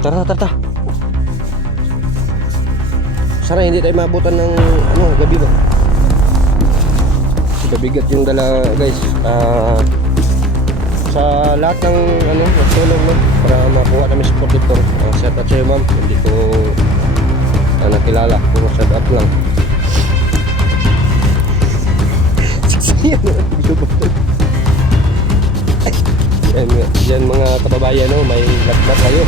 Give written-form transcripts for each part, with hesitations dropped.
Tara, tara, tara. Sana hindi tayo maabutan ng gabi ba? Bigat yung dala guys. Sa lahat ng nagtulong no, para makuha namin si protector. Shout out sa'yo ma'am. Hindi ko nakilala. Puro shout out lang. Yan mga kababayan no, may lagbat kayo.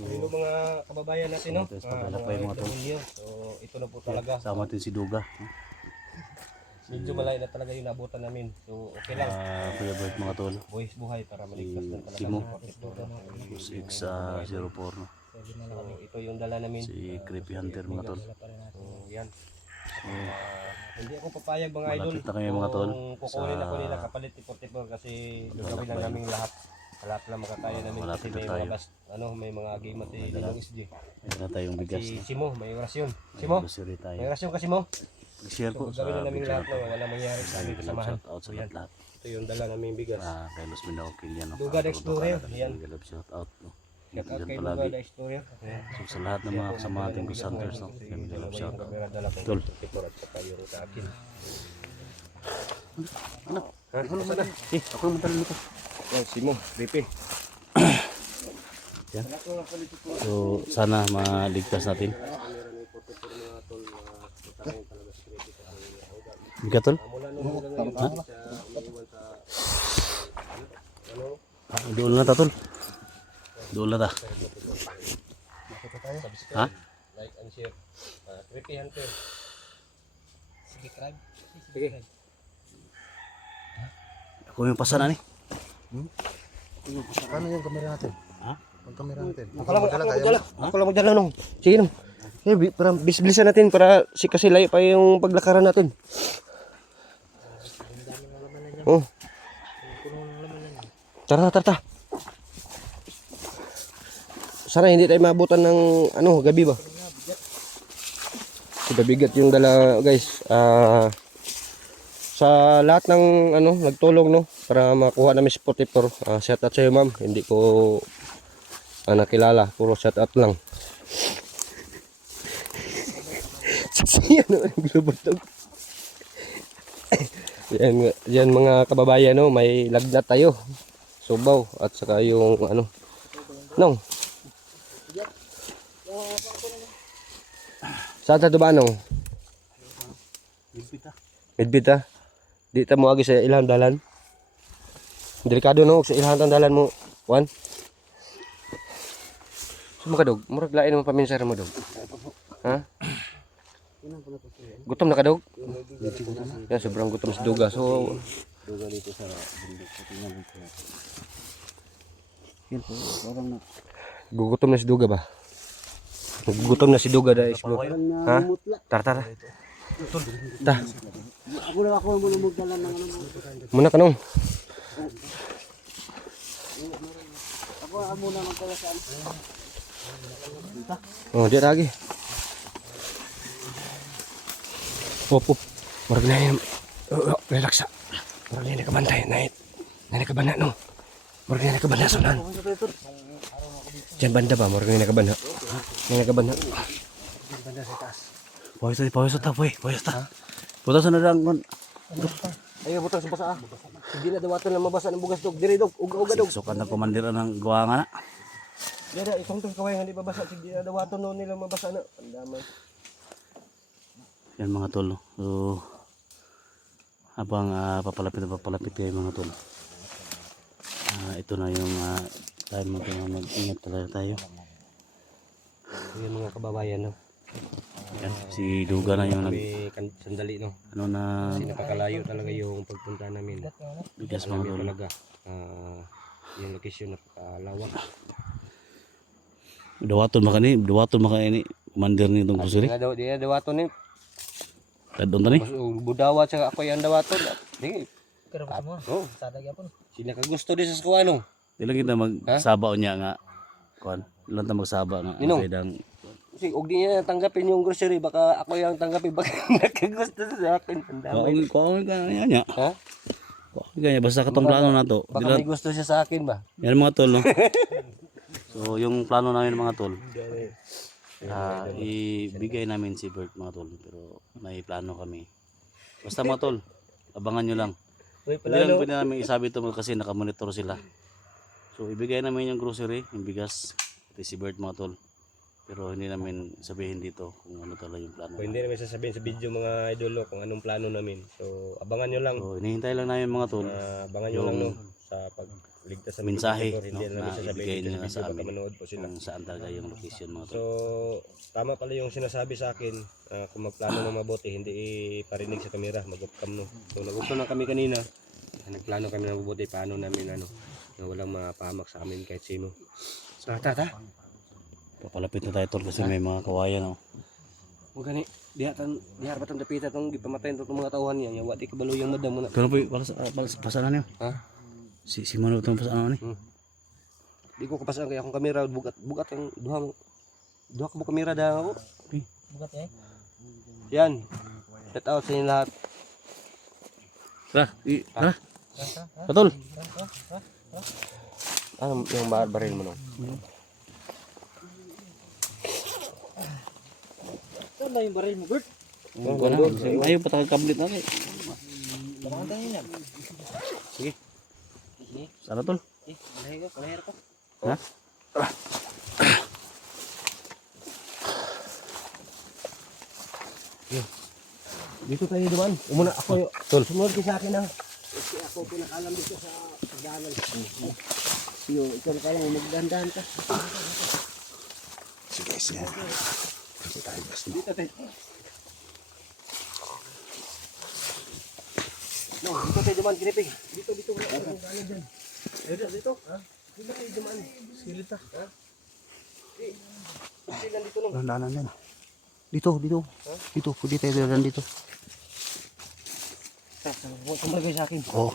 Hello mga kababayan natin no. So ito na po talaga. Sama din si Duga. Medyo malayo na talaga yung nabutan namin. So okay lang. Kuya Bert mga tol. Boys buhay para maligtas din talaga. Simo. Si 604 no. So ito yung dala namin. Si Creepy Hunter mga tol. So yan. Hindi ako papayag mga idol. Malapit na kayo mga tol. Kukunin ako nila kapalit ni 44 kasi gagawin lang namin lahat. Lahat lang makakaya namin kasi may mga gas, may mga game at dalawang SG. Meron na tayong bigas. Si Simo, may orasyon. Simo, may orasyon kasi mo. Share po sa gawin na namin lahat na wala mangyari sa aming kasamahan. Out sa lahat. Ito yung dala naming bigas. Kay Los Mindaw Kilian. Duga the Explorer. Yan. Shout out. Shout out kay Duga the Explorer. So sa lahat ng mga kasama natin ko Hunters no. Shout out. Tol. At saka yung sa akin. Ano? Ako naman. Ako naman talo nito. Yan, Simo, Ripe. Yan. So sana maligtas natin. Bigat tol? Ha? Doon na ta tol. Doon na ta. Ha? Like and share. Ripe Hunter. Subscribe. Sige. Ako yung pasana ni. Ano yung kamera natin? Ha? Ang kamera natin. Ako lang magdala nung. Sige nung. Para bisbilisan natin para kasi layo pa yung paglakaran natin. Oh. Tara, tara, tara. Sana hindi tayo maabutan ng gabi ba? Bigat yung dala guys. Sa lahat ng nagtulong no para makuha namin si protector. Shout out sa'yo ma'am. Hindi ko nakilala. Puro shout out lang. Yan mga kababayan no, may lagnat tayo. Subaw at saka yung nong. Saan ta ba nong? Midbita. Di ta mo agi sa ilang dalan. Delikado no sa ilang dalan mo. Juan. Suma ka dog, murag lain mo paminsara mo dog. Ha? Gutom na ka dog? Yan, sobrang gutom si Duga. So, Duga dito sa bundok. Tingnan mo po. Yan po, parang na. gugutom na si Duga ba? Gugutom na si Duga da explore. Ha? Tara, tara. Ta. Ako muna magdala ng Muna ka nung. Ako muna magdala sa Oh, dia lagi. Opo. Murag na yun. Relax. Murag na yun nakabantay. Na nakabana no. Murag na nakabana sunan. Diyan banda ba? Murag na nakabana. Na nakabana. banda sa taas. Pawis ta. Pawis ta. Puta sa nadang kon. Ay, butang sa basa ah. Hindi na dawaton lang mabasa ng bugas dog. Dire dog, uga dog. Sukat na komandira ng gawa nga na. Dire, itong kaway nga di babasa. Hindi na dawaton no nila mabasa na. Ang damay. Yan mga tol. No? So, habang papalapit kayo mga tol. Ito na yung time natin na mag-ingat talaga tayo. Yan mga kababayan no. Yan, si Duga na yung Sandali no. ano na Kasi napakalayo talaga yung pagpunta namin. bigas mga tol. Talaga. Yung location napakalawak. Dawaton maka ini commander ni itong kusuri. Di na dawaton ni. Tadon tani. Budawa sa ako yung dawaton. Di. Pero pa mo. Oh, Sada gyapon. sila kagusto di sa kuano. Dili kita magsaba unya nga kon. Ilan ta magsaba nga Ninong? pwedang Kasi og di niya tanggapin yung grocery baka ako yung tanggapin baka nakagusto sa akin. Ang damay. kaon ka nya. Ha? Kaon ka nya basta katong plano nato. Baka may gusto siya sa akin ba? Yan mga tol no. So yung plano namin mga tol. Ibigay namin si Bert mga tol pero may plano kami. Basta mga tol, abangan nyo lang. Hindi lang pwede namin isabi ito kasi nakamonitor sila. So ibigay namin yung grocery, yung bigas, pati si Bert mga tol. Pero hindi namin sabihin dito kung ano talaga yung plano. Hindi namin sasabihin sa video mga idolo kung anong plano namin. So abangan nyo lang. So hinihintay lang namin mga tol. Abangan nyo lang no sa pagligtas sa Mensahe, motor. Hindi no, namin na sasabihin ibigay dito nila sa sa video baka amin. manood po sila. Kung saan talaga yung location mga So tol. tama pala yung sinasabi sa akin kung magplano ng mabuti hindi iparinig sa kamera mag-upcam no. So nag-upcam na kami kanina. Nagplano kami ng mabuti paano namin na walang mapahamak sa amin kahit sino. So tata. Papalapit na tayo tol kasi may mga kawayan. Mo gani diha ba tong dapita tong gipamatayin tong mga tauhan niya. Wa di kabalo yung madam mo na. Pero po, pasanan niyo. Ha? Si Mano itong pasanan ni. Di ko kapasan kaya akong kamera bugat ang duha ka mo kamera daw ako. Bugat eh. Yan. Shout out sa inyo lahat. Tara. Patol. Ano yung baril mo no? Saan na yung baril mo, Bert? Ayaw patagag kablit na eh. Lamangan tayo yan. Sige. Sana tol. Kalahir ko. Ha? Dito tayo duman. Umuna ako yung tol. Sumunod ka sa akin ha. Kasi ako pinakalam dito sa pagdalan. Yo, ikaw ka lang magdandahan ka. Sige, sige. Dito tayo bas no. Dito tayo. No, dito tayo duman kinipig. Dito wala akong daanan dyan. Dito. Ha? Dito tayo duman. Silita. Ha? Sila dito no. Dandanan yan. Dito. Dito, pwede tayo dadan dito. Kumagay sa akin. Oo.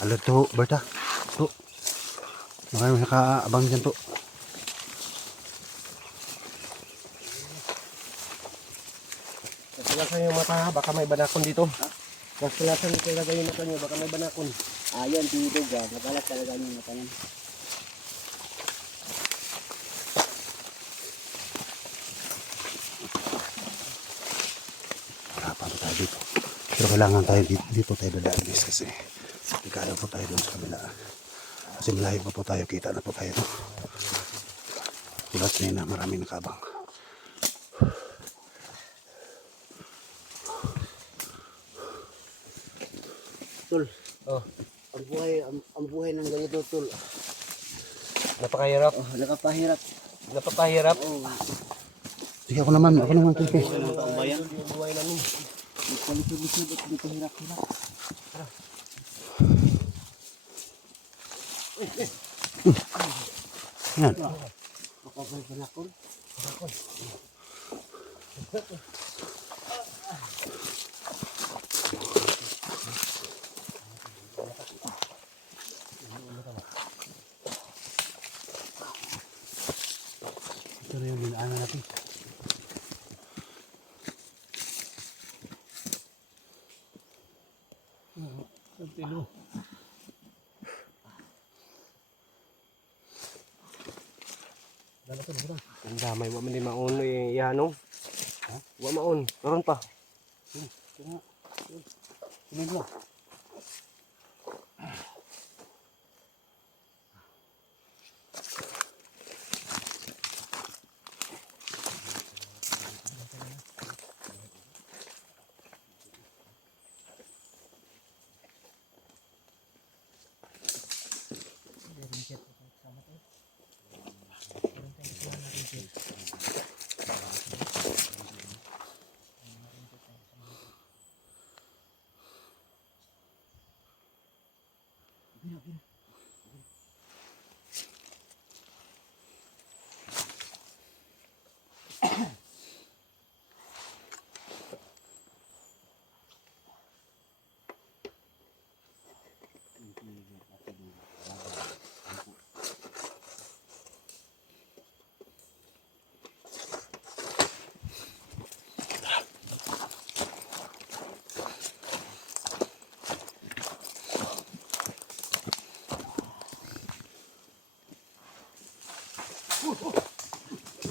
Alert to, Berta. To. Baka may nakaabang dyan to. Nasilasan yung mata ha, baka may banakon dito. Nasilasan yung talaga yung mata nyo, baka may banakon. Ayan, dito ga. Nagalat talaga yung mata niyan. Harapan tayo dito. Pero kailangan tayo dito tayo dadaan guys kasi delikado po tayo doon sa kabila. Kasi malayo pa po tayo, kita na po tayo. Tulad na maraming nakabang. Tol, Oh, ang buhay ng ganito, tol. napakahirap. Nakapahirap. Napakahirap. Sige, ako naman, Kipi. Yung buhay namin. Palisod-lisod at dito hirap-hirap. Yan. Makapal panakon. Ito na yung dinaanan natin. Tilo. Ang damay mo man di mauno yan no. Wa maon. Karon pa. Tingnan lang.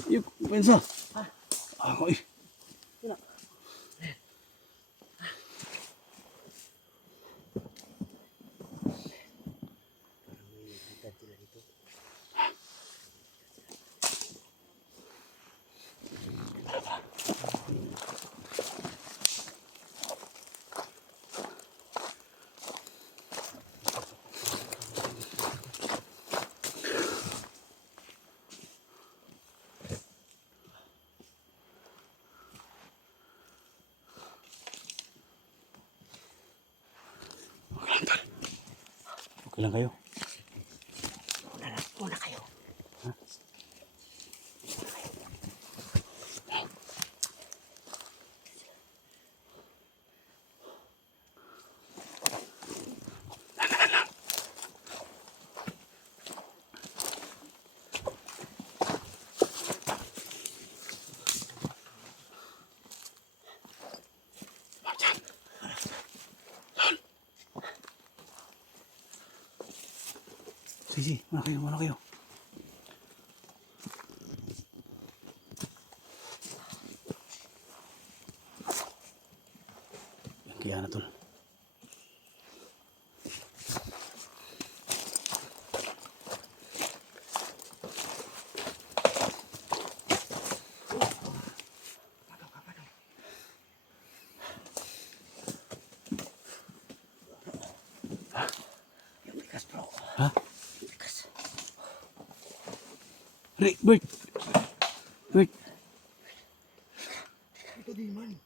Yuk, pensa. Ako eh. Okay lang kayo. Una kayo. Sige, muna kayo. Yan, kaya na tol. Ha? Bert! Bert!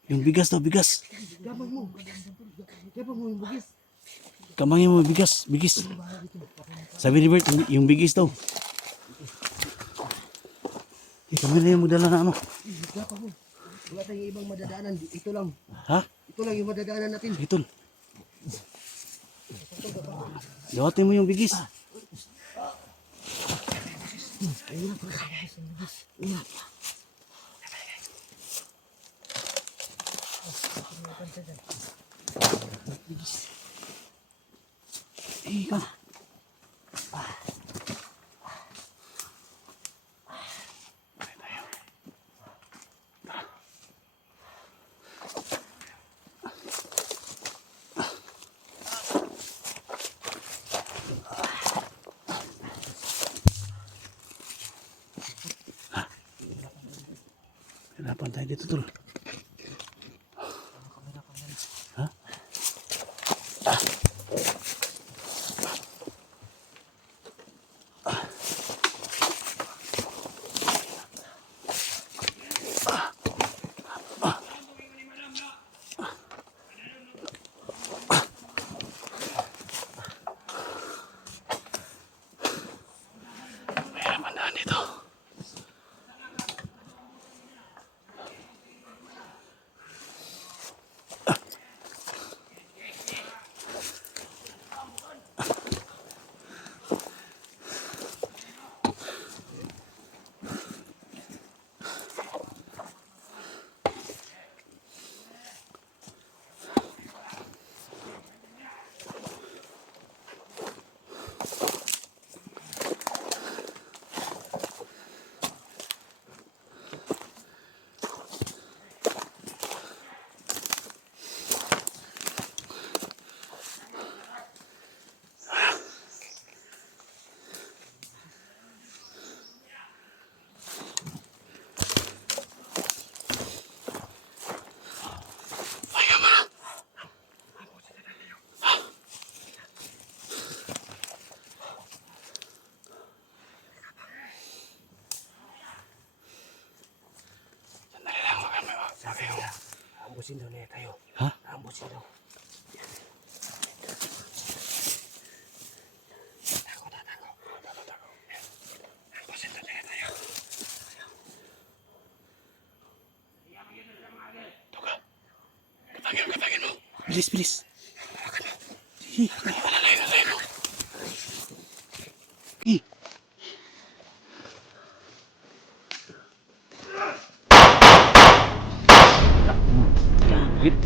Yung bigas daw, bigas. Gabang mo yung bugis. Kamangin mo, bigas, bigis. Sabi ni Bert, yung bigis daw. Kami na yung magdala na ano. Gabang mo. Wala tayong ibang madadaanan. Ito lang. Ha? Ito lang yung madadaanan natin. Ito. Dawatin mo yung bigis. Ika. Hanapan tayo dito, tol. Ha? May hanapan dito. Ambusin daw niya tayo. Ha? Ambusin daw. Tako. Ambusin daw niya tayo. Tuga. Katagin mo. Bilis. Alalayan mo. Git.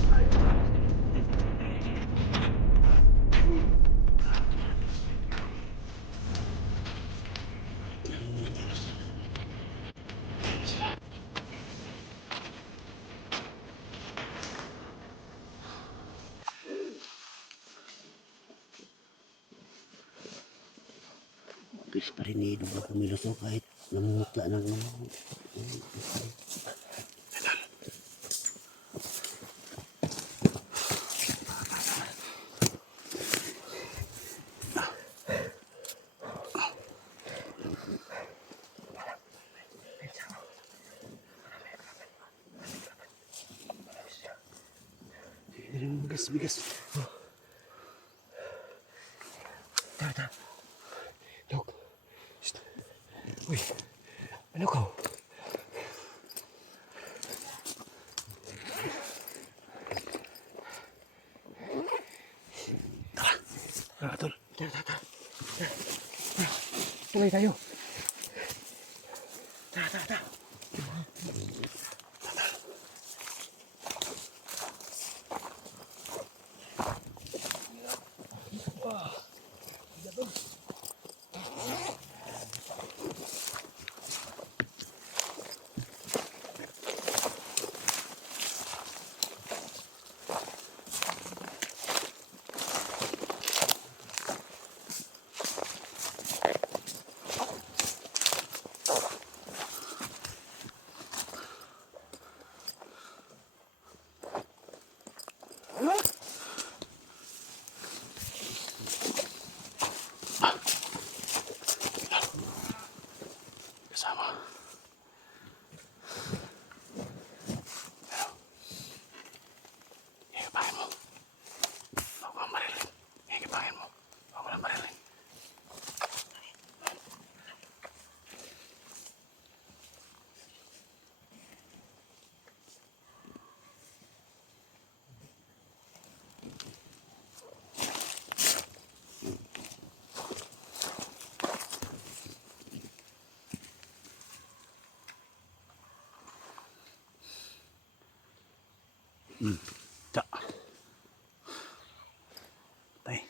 Please pa rin eh, diba kumilos mo kahit namumutla ng bigas. Tara. Dok. Shh. Uy. Ano ka? Tara, tol. Tara. Tuloy tayo. Tara. Kasama. Higipangin mo. Huwag kang marilin. Higipangin mo. Huwag mo lang marilin. Ta. Tay.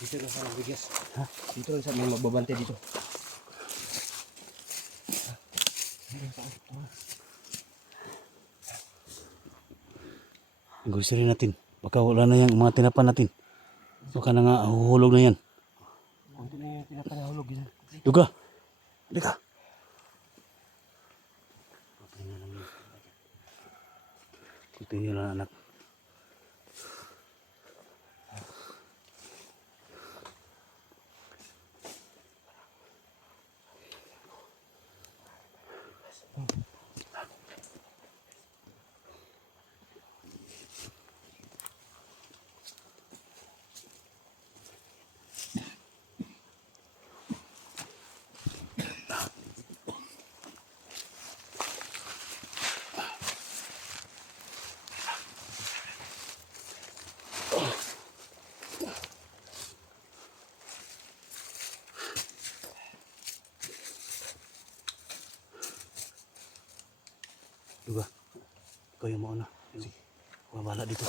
Dito lang sa bigas. Ha? Dito lang sa may magbabante dito. Ang grocery natin. Baka wala na yung mga tinapan natin. Baka na nga huhulog na yan. Kunti na yung pinapanahulog yun. Duga. Halika. Continue lang anak. Duga. Ikaw yung mauna. Sige. Huwag bahala dito.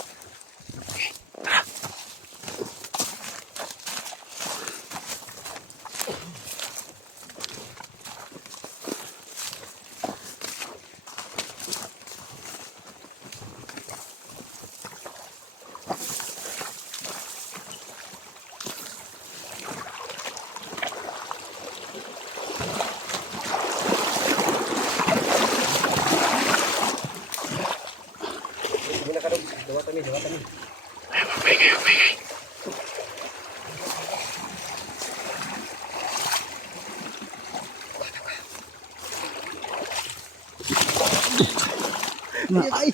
Na, ay!